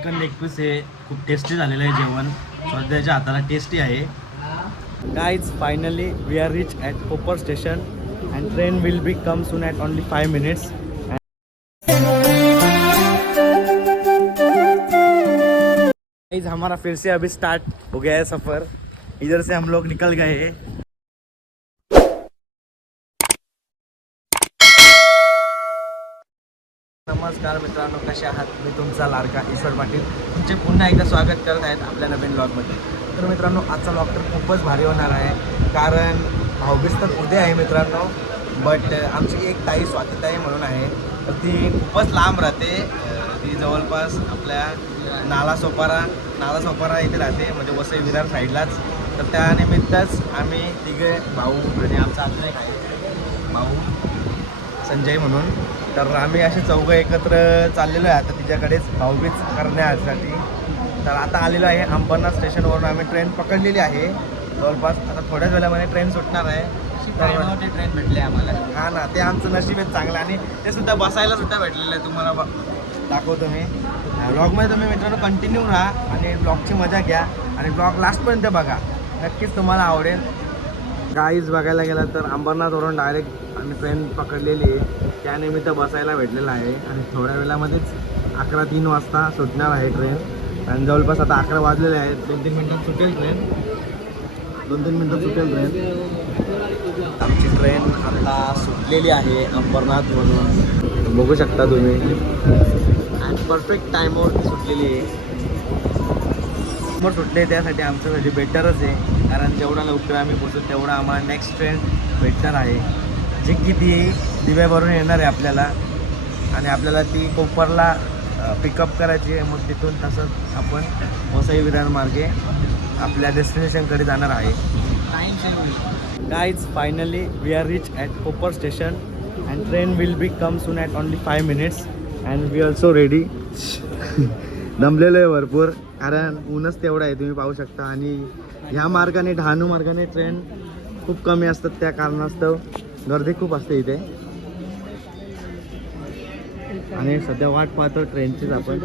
Chicken leg piece हे खूप tasty झालेलं आहे जेवण. सध्याच्या हाताला टेस्टी आहे. Guys finally we are reach at Kopar station and train will be come soon at only 5 minutes. Guys हमारा फिर से अभी स्टार्ट हो गया है सफ़र. इधर से हम लोग निकल गए हैं. नमस्कार मित्रांनो, कसे आहात? मी तुमचा लाडका ईश्वर पाटील तुमचे पुन्हा एकदा स्वागत करत आहेत आपल्या नवीन ब्लॉगमध्ये. तर मित्रांनो, आजचा ब्लॉग तर खूपच भारी होणार आहे, कारण भाऊबीज तर उद्या आहे मित्रांनो. बट आमची एक ताई स्वातीताई म्हणून आहे, तर ती खूपच लांब राहते. ती जवळपास आपल्या नालासोपारा इथे राहते, म्हणजे वसई विरार साईडलाच. तर त्यानिमित्तच आम्ही तिघे भाऊ आणि आमचा अजून एक आहे भाऊ संजय म्हणून, तर आम्ही असे चौघं एकत्र चाललेलो आहे आता तिच्याकडेच भाऊबीज करण्यासाठी. तर आता आलेलो आहे अंबरनाथ स्टेशनवरून. आम्ही ट्रेन पकडलेली आहे जवळपास. आता थोड्याच वेळामध्ये ट्रेन सुटणार आहे. ट्रेन भेटली आम्हाला. हा ना, ते आमचं नशीब आहे चांगलं, आणि ते सुद्धा बसायला सुद्धा भेटलेलं आहे. तुम्हाला दाखवतो मी ब्लॉगमध्ये. तुम्ही मित्रांनो कंटिन्यू राहा आणि ब्लॉगची मजा घ्या आणि ब्लॉग लास्टपर्यंत बघा, नक्कीच तुम्हाला आवडेल. गाईज बघायला गेला तर अंबरनाथवरून डायरेक्ट आम्ही ट्रेन पकडलेली आहे, त्यानिमित्त बसायला भेटलेलं आहे. आणि थोड्या वेळामध्येच 11:03 वाजता सुटणार आहे ट्रेन. आणि जवळपास आता 11 वाजलेले आहेत. 2-3 मिनटात सुटेल ट्रेन. 2-3 मिनटात सुटेल ट्रेन. आमची ट्रेन आता सुटलेली आहे अंबरनाथवरून, बघू शकता तुम्ही. आणि परफेक्ट टाईमवर सुटलेली आहे. मग सुटले त्यासाठी आमच्यासाठी बेटरच आहे, कारण जेवढा लवकर आम्ही पोचू तेवढा आम्हाला नेक्स्ट ट्रेन भेटणार आहे, जी की ती दिव्यावरून येणार आहे आपल्याला. आणि आपल्याला ती कोपरला पिकअप करायची आहे. मग तिथून तसंच आपण वसई विरार मार्गे आपल्या डेस्टिनेशनकडे जाणार आहे. Guys finally we are reach at Kopar station and train will be come soon at only 5 minutes. And we also ready. दमलेलो आहे भरपूर, कारण ऊनच तेवढं आहे तुम्ही पाहू शकता. आणि ह्या मार्गाने डहाणू मार्गाने ट्रेन खूप कमी असतात, त्या कारणास्तव गर्दी खूप असते इथे. आणि सध्या वाट पाहतो ट्रेनचीच. आपण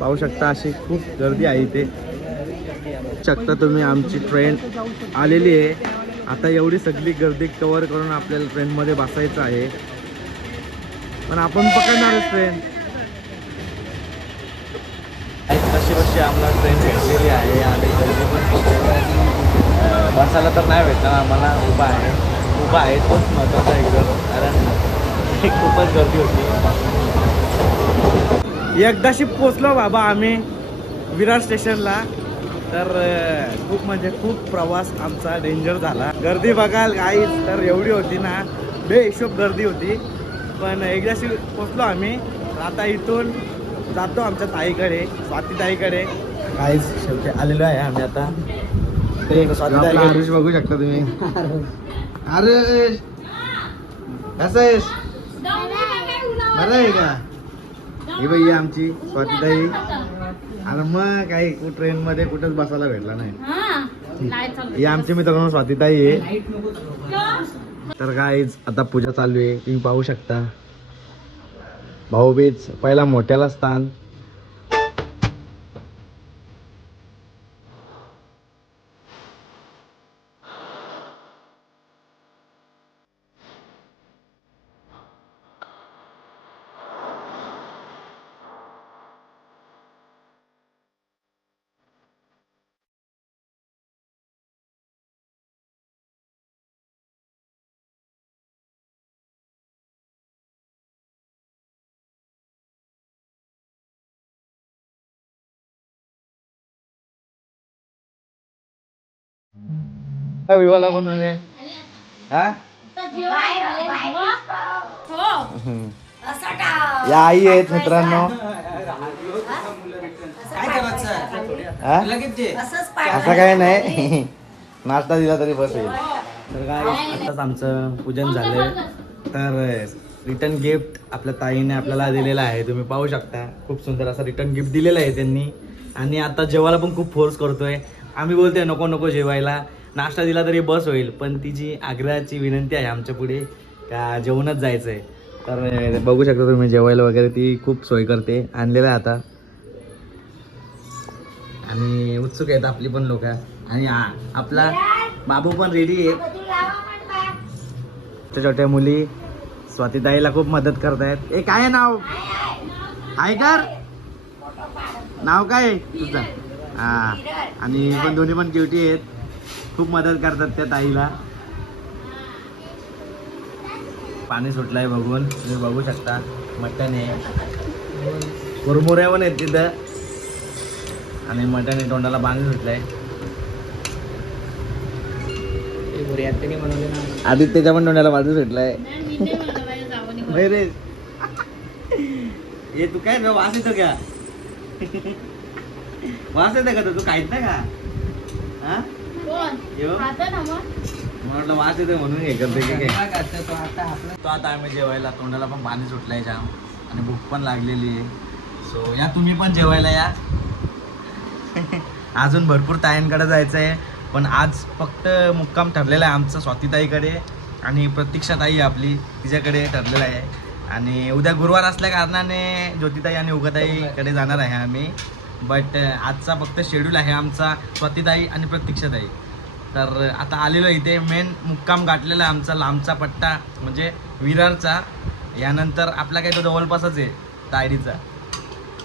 पाहू शकता अशी खूप गर्दी आहे इथे. शकता तुम्ही आमची ट्रेन आलेली आहे. आता एवढी सगळी गर्दी कव्हर करून आपल्याला ट्रेनमध्ये बसायचं आहे, पण आपण पकडणारच ट्रेन. कशी आम्हाला ट्रेन भेटलेली आहे आणि गर्दी पण बसायला तर नाही भेटणार आम्हाला. उभा आहे तोच महत्त्वाचा एकदम, कारण खूपच गर्दी होती. एकदाशी पोचलो बाबा आम्ही विरार स्टेशनला. तर खूप म्हणजे खूप प्रवास आमचा डेंजर झाला. गर्दी बघाल गाईज तर एवढी होती ना, बेहिशोब गर्दी होती. पण एकदाशी पोचलो आम्ही. आता इथून जातो आमच्या ताईकडे, स्वातीताईकडे. गाईज शेवटी आलेलो आहे आम्ही आता. स्वातीताईकडे बघू शकता तुम्ही. अरे कसं आहेस? बरं आहे का? ही बाई आमची स्वातीताई. अरे मग काही ट्रेनमध्ये कुठंच बसायला भेटला नाही. ही आमची मित्रांनो स्वातीताई आहे. तर गाईज आता पूजा चालू आहे, तुम्ही पाहू शकता. भाऊबीज पहिला मोठ्याला स्थान. विवाला कोण आहे? या आई आहेत मित्रांनो. असं काय नाही, नाश्ता दिला तरी बस येईल. तर काय आताच आमचं पूजन झालंय. तर रिटर्न गिफ्ट आपल्या ताईने आपल्याला दिलेलं आहे, तुम्ही पाहू शकता. खूप सुंदर असं रिटर्न गिफ्ट दिलेलं आहे त्यांनी. आणि आता जेवायला पण खूप फोर्स करतोय. आम्ही बोलतोय नको नको जेवायला, नाश्ता दिला तरी बस होईल. पण ती जी आग्रहाची विनंती आहे आमच्या पुढे का जेवणच जायचं आहे. तर बघू शकता तुम्ही जेवायला वगैरे ती खूप सोय करते, आणलेलं आहे आता. आणि उत्सुक आहेत आपली पण लोक. आणि आपला बाबू पण रेडी आहे. छोट्या छोट्या मुली स्वातीताईला खूप मदत करतायत. ए काय आहे नाव? आहे कर नाव काय तुझं? हा. आणि पण दोन्ही पण क्युटी आहेत, खूप मदत करतात त्या ताईला. पाणी सुटलंय बघून तुम्ही बघू शकता. मटण आहे, कुरमुऱ्या पण आहेत तिथं. आणि मटण आहे, तोंडाला पाणी सुटलंय. आदित्यच्या पण तोंडाला पाणी सुटलंय. रे हे तू काय वास येतो का? वास येतं का तू खायच ना का? हा म्हटलं वास येतो म्हणून हे करते की काय. तो आता आम्ही जेवायला, तोंडाला पण पाणी सुटलंय जाम आणि भूक पण लागलेली आहे. सो या तुम्ही पण जेवायला या. अजून भरपूर ताईंकडे जायचं आहे, पण आज फक्त मुक्काम ठरलेला आहे आमचं स्वातीताईकडे आणि प्रतीक्षाताई आपली तिच्याकडे ठरलेलं आहे. आणि उद्या गुरुवार असल्या कारणाने ज्योतिताई आणि उगाताईकडे जाणार आहे आम्ही. बट आजचा फक्त शेड्यूल आहे आमचा स्वातीताई आणि प्रतीक्षाताई. तर आता आलेलो इथे मेन मुक्काम गाठलेला आहे आमचा लांबचा पट्टा म्हणजे विरारचा. यानंतर आपला काही तो जवळपासच आहे तायडीचा.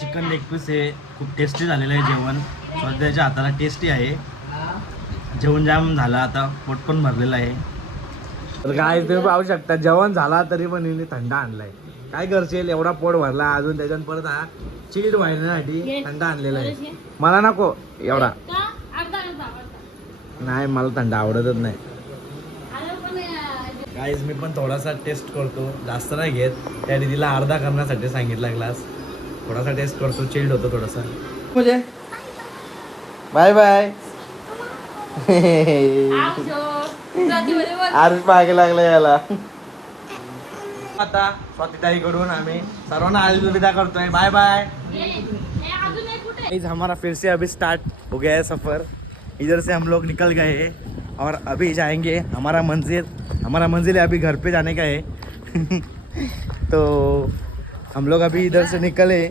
चिकन लेग पीस हे खूप टेस्टी झालेलं आहे जेवण. स्वातीताईच्या हाताला टेस्टी आहे. जेवण जाम झालं, आता पोट पण भरलेलं आहे. तर काय तुम्ही पाहू शकता, जेवण झाला तरी पण हिने थंडा आणलाय. काय करशील, एवढा पोट भरला अजून त्याच्यात परत हा चिल्ड व्हायसाठी थंडा आणलेला आहे. मला नको एवढा, नाही मला थंड आवडतच नाही. गाईज मी पण थोडासा टेस्ट करतो, जास्त नाही घेत. त्या तिला अर्धा करण्यासाठी सांगितला ग्लास. थोडासा टेस्ट करतो, चिल्ड होतो थोडासा. म्हणजे बाय बाय. आरच मागे लागला याला. आता स्वातीताईकडून आम्ही सर्वांना अलविदा करतोय. Bye bye. हमारा फिर से अभी स्टार्ट हो गया है सफ़र. इधर से हम लोग निकल गए हैं और अभी जाएंगे हमारा मंजिल है अभी घर पे जाने का है. तो हम लोग अभी इधर से निकले.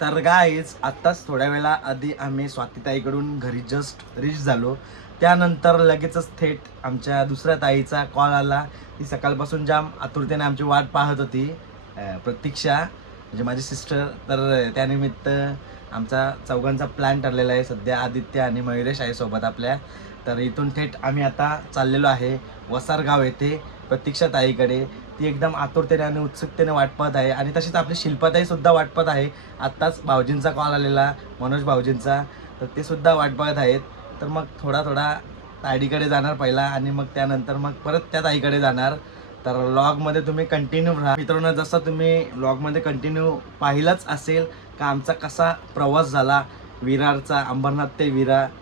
तर गाईज आत्ताच थोड्या वेळा आधी आम्ही स्वातीताईकडून घरी जस्ट रीच झालो. त्यानंतर लगेचच थेट आमच्या दुसऱ्या ताईचा कॉल आला. ती सकाळपासून जाम आतुरतेने आमची वाट पाहत होती, प्रतीक्षा म्हणजे माझी सिस्टर. तर त्यानिमित्त आमचा चौघांचा प्लॅन ठरलेला आहे सध्या. आदित्य आणि मयुरेश आहे सोबत आपल्या. तर इथून थेट आम्ही आता चाललेलो आहे वसारगाव येथे प्रतीक्षा ताईकडे. ती एकदम आतुरतेने आणि उत्सुकतेने वाट पाहत आहे. आणि तशीच आपली शिल्पाताई सुद्धा वाट पाहत आहे. आत्ताच भाऊजींचा कॉल आलेला, मनोज भाऊजींचा, तर ते सुद्धा वाट पाहत आहेत. तर मग थोडा ताईकडे जाणार पहिला आणि मग त्यानंतर मग परत त्या ताईकडे जाणार. तर व्लॉगमध्ये तुम्ही कंटिन्यू राहा मित्रांनो. जसं तुम्ही व्लॉगमध्ये कंटिन्यू पाहिलंच असेल का आमचा कसा प्रवास झाला विरारचा, अंबरनाथ ते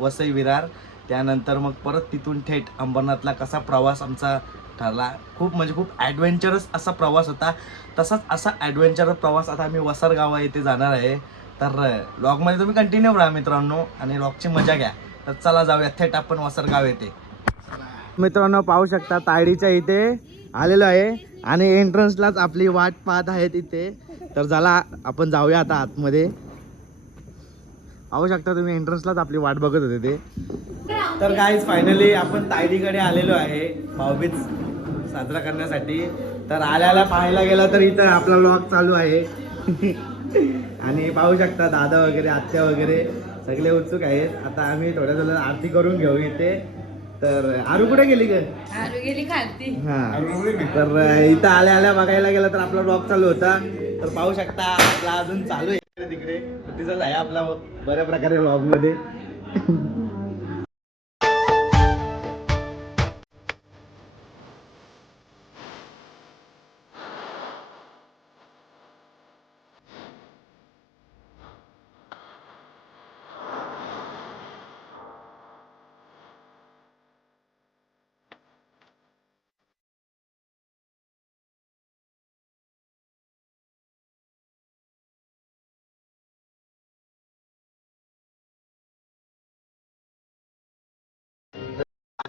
वसई विरार. त्यानंतर मग परत तिथून थेट अंबरनाथला कसा प्रवास आमचा ठरला. खूप म्हणजे खूप ॲडव्हेंचरस असा प्रवास होता. तसाच असा ॲडव्हेंचरस प्रवास आता आम्ही वसारगाव येथे जाणार आहे. तर व्लॉगमध्ये तुम्ही कंटिन्यू राहा मित्रांनो आणि व्लॉगची मजा घ्या. तर चला जाऊया थेट आपण वसारगाव येथे. मित्रांनो पाहू शकता तायडीच्या इथे आलेलो आहे आणि एंट्रन्सलाच आपली वाट पाहत आहेत इथे. तर चला आपण जाऊया आता आतमध्ये. पाहू शकता तुम्ही एंट्रन्सलाच आपली वाट बघत होते ते. तर गाईज फायनली आपण तायडीकडे आलेलो आहे भाऊबीज साजरा करण्यासाठी. तर आल्याला पाहायला गेला तर इथं आपला व्लॉग चालू आहे. आणि पाहू शकता दादा वगैरे आत्या वगैरे सगळे उत्सुक आहेत. आता आम्ही थोड्या आरती करून घेऊ इथे. तर आरू कुठे गेली ग? आरू गेली खालती. हा, तर इथं आल्या बघायला गेला तर आपला व्लॉग चालू होता. तर पाहू शकता आपला अजून चालू आहे तिकडे. तिथं आहे आपला बऱ्या प्रकारे व्लॉग मध्ये.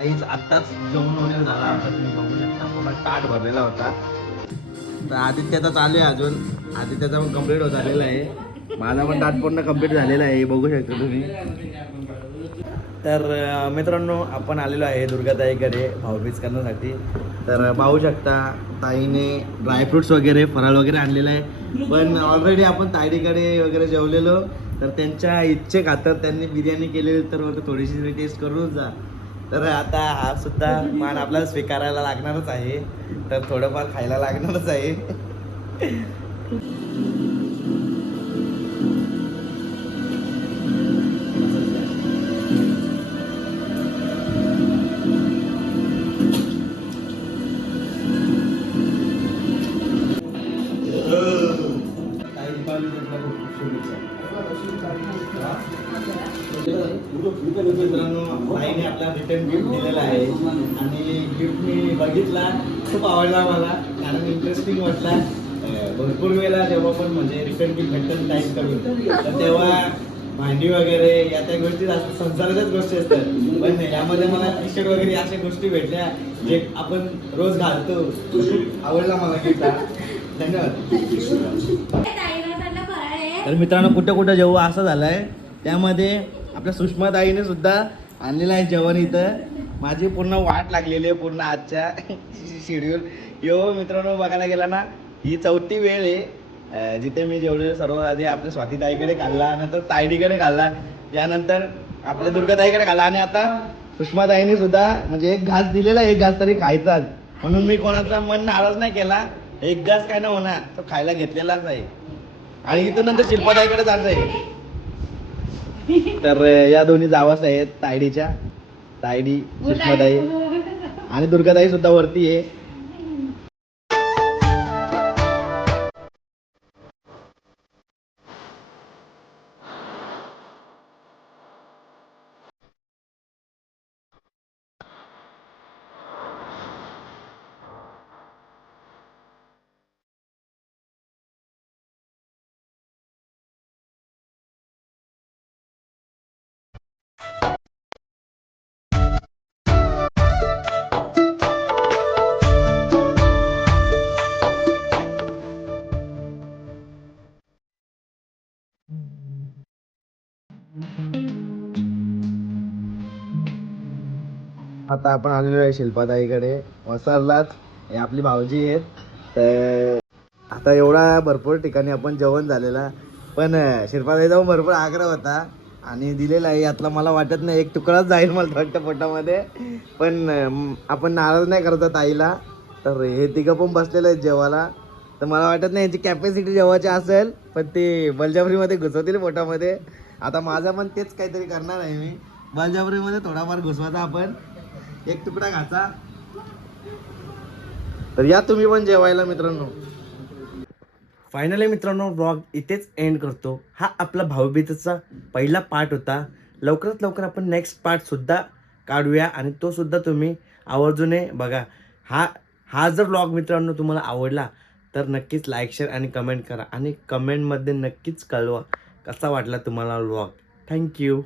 काहीच आत्ताच जेवण वगैरे झाला आमचा, तुम्ही बघू शकता पूर्ण ताट भरलेला होता. तर आदित्याचा चालू आहे अजून, आदित्याचा पण कम्प्लीट होत आलेला आहे, माझा पण ताट पूर्ण कम्प्लीट झालेला आहे, बघू शकता तुम्ही. तर मित्रांनो आपण आलेलो आहे दुर्गाताईकडे भाऊबीज करण्यासाठी. तर पाहू शकता ताईने ड्रायफ्रुट्स वगैरे फराळ वगैरे आणलेलं आहे, पण ऑलरेडी आपण ताईकडे वगैरे जेवलेलो, तर त्यांच्या इच्छे खातर त्यांनी बिर्याणी केलेली, तर थोडीशी टेस्ट करून जा. तर आता हा सुद्धा मान आपल्याला स्वीकारायला लागणारच आहे, तर थोडंफार खायला लागणारच आहे. मित्रांनो ताईने आपला रिटर्न गिफ्ट दिलेला आहे, आणि गिफ्ट मी बघितला, खूप आवडला मला, कारण इंटरेस्टिंग वाटला. भरपूर वेळेला जेव्हा पण म्हणजे रिटर्न गिफ्ट भेटतात टाईप करून, तर तेव्हा भांडी वगैरे या त्या गोष्टी असतात, संसाराच्याच गोष्टी असतात, पण यामध्ये मला टी शर्ट वगैरे अशा गोष्टी भेटल्या जे आपण रोज घालतो. खूप आवडला मला गिफ्ट. धन्यवाद. तर मित्रांनो कुठं कुठं जेव्हा असं झालंय, त्यामध्ये आपल्या सुषमाताईने सुद्धा आणलेलं आहे जेवण इथं. माझी पूर्ण वाट लागलेली आहे पूर्ण आजच्या शेड्यूल. यो मित्रांनो बघायला गेला ना, ही 4थी वेळ आहे जिथे मी जेवढे सर्व आधी आपल्या स्वातीताईकडे खाल्ला, नंतर ताईडीकडे खाल्ला, यानंतर आपल्या दुर्गाताईकडे खाल्ला, आणि आता सुषमाताईने सुद्धा म्हणजे एक घास दिलेला, एक घास तरी खायचाच, म्हणून मी कोणाचा मन नाराज नाही केला. एक घास काय ना होणार, तो खायला घेतलेलाच आहे, आणि इथून नंतर शिल्पाताईकडे जायचं आहे. तर या दोन्ही जावास आहेत तायडीच्या, तायडी सुषमाताई आणि दुर्गाताई सुद्धा वरती आहे. आता आपण आलेलो आहे शिल्पाताईकडे वसारलाच. हे आपली भाऊजी आहेत. तर आता एवढा भरपूर ठिकाणी आपण जेवण झालेला, पण शिल्पाताईचा पण भरपूर आग्रह होता आणि दिलेला आहे. यातला मला वाटत नाही एक तुकडाच जाईल मला वाटतं पोटामध्ये, पण आपण नाराज नाही करतो ताईला. तर हे तिघं पण बसलेलं आहेत जेवायला, तर मला वाटत नाही यांची कॅपॅसिटी जेवायची असेल, पण ते बलजबरीमध्ये घुसवतील पोटामध्ये. आता माझं पण तेच काहीतरी करणार आहे मी, बलजबरीमध्ये थोडाफार घुसवायचा आपण, एक तुकडा घाचा. तर या तुम्ही पण जेवायला मित्रांनो. फायनली मित्रांनो ब्लॉग इथेच एंड करतो. हा आपला भाऊबीजेचा पहिला पार्ट होता. लवकरात लवकर आपण नेक्स्ट पार्ट सुद्धा काढूया, आणि तो सुद्धा तुम्ही आवर्जूने बघा. हा हा जर ब्लॉग मित्रांनो तुम्हाला आवडला, तर नक्कीच लाईक शेअर आणि कमेंट करा, आणि कमेंटमध्ये नक्कीच कळवा कसा वाटला तुम्हाला ब्लॉग. थँक्यू.